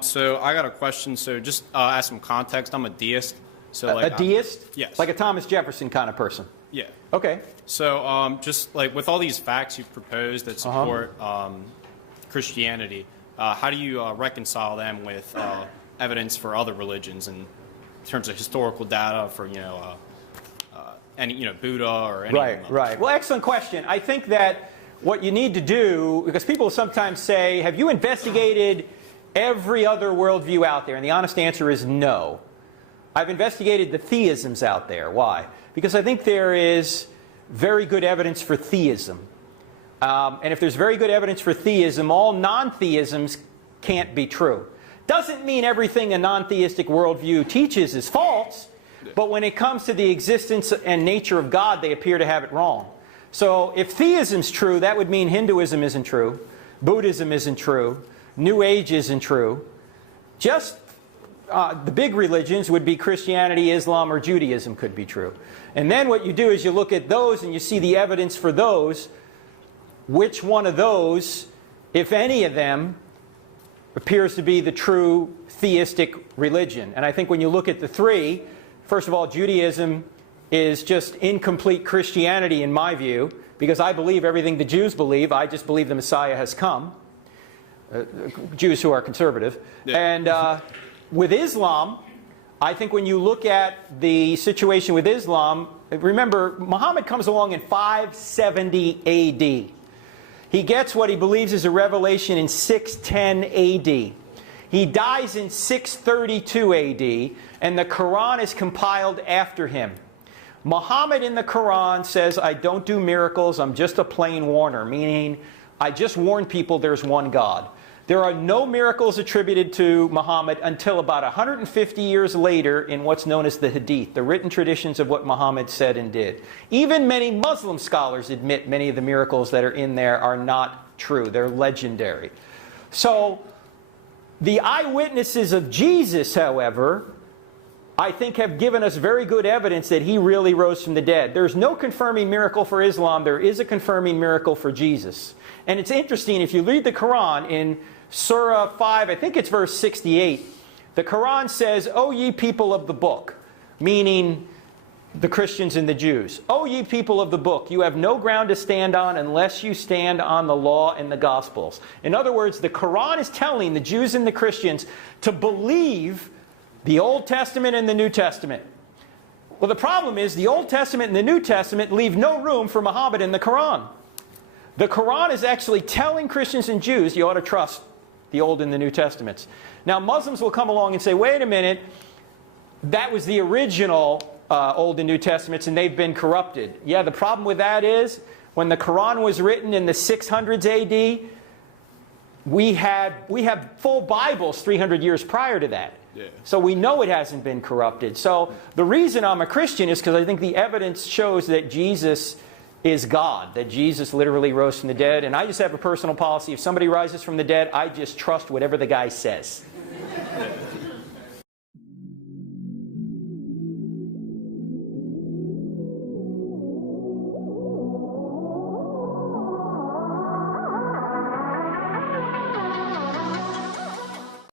So I got a question. So just add some context. I'm a deist. So like a deist? Yes. Like a Thomas Jefferson kind of person? Yeah. Okay. So just like with all these facts you've proposed that support Christianity, how do you reconcile them with evidence for other religions in terms of historical data for any Buddha or any? Right. Well, excellent question. I think that what you need to do, because people sometimes say, have you investigated every other worldview out there? And the honest answer is no. I've investigated the theisms out there. Why? Because I think there is very good evidence for theism. And if there's very good evidence for theism, all non-theisms can't be true. Doesn't mean everything a non-theistic worldview teaches is false, but when it comes to the existence and nature of God, they appear to have it wrong. So if theism's true, that would mean Hinduism isn't true, Buddhism isn't true, New Age isn't true. Just the big religions would be Christianity, Islam, or Judaism could be true. And then what you do is you look at those and you see the evidence for those. Which one of those, if any of them, appears to be the true theistic religion? And I think when you look at the three, first of all, Judaism is just incomplete Christianity in my view, because I believe everything the Jews believe. I just believe the Messiah has come. Jews who are conservative. Yeah. And with Islam, I think when you look at the situation with Islam, remember, Muhammad comes along in 570 A.D. He gets what he believes is a revelation in 610 A.D. He dies in 632 A.D., and the Quran is compiled after him. Muhammad in the Quran says, I don't do miracles, I'm just a plain warner, meaning I just warn people there's one God. There are no miracles attributed to Muhammad until about 150 years later in what's known as the Hadith, the written traditions of what Muhammad said and did. Even many Muslim scholars admit many of the miracles that are in there are not true. They're legendary. So the eyewitnesses of Jesus, however, I think have given us very good evidence that he really rose from the dead. There's no confirming miracle for Islam. There is a confirming miracle for Jesus. And it's interesting, if you read the Quran in Surah 5, I think it's verse 68, the Quran says, O ye people of the book, meaning the Christians and the Jews. O ye people of the book, you have no ground to stand on unless you stand on the law and the Gospels. In other words, the Quran is telling the Jews and the Christians to believe the Old Testament and the New Testament. Well, the problem is the Old Testament and the New Testament leave no room for Muhammad in the Quran. The Quran is actually telling Christians and Jews you ought to trust the Old and the New Testaments. Now, Muslims will come along and say, wait a minute, that was the original Old and New Testaments and they've been corrupted. Yeah, the problem with that is when the Quran was written in the 600s AD, we have full Bibles 300 years prior to that. Yeah. So we know it hasn't been corrupted. So the reason I'm a Christian is because I think the evidence shows that Jesus is God, that Jesus literally rose from the dead. And I just have a personal policy. If somebody rises from the dead, I just trust whatever the guy says.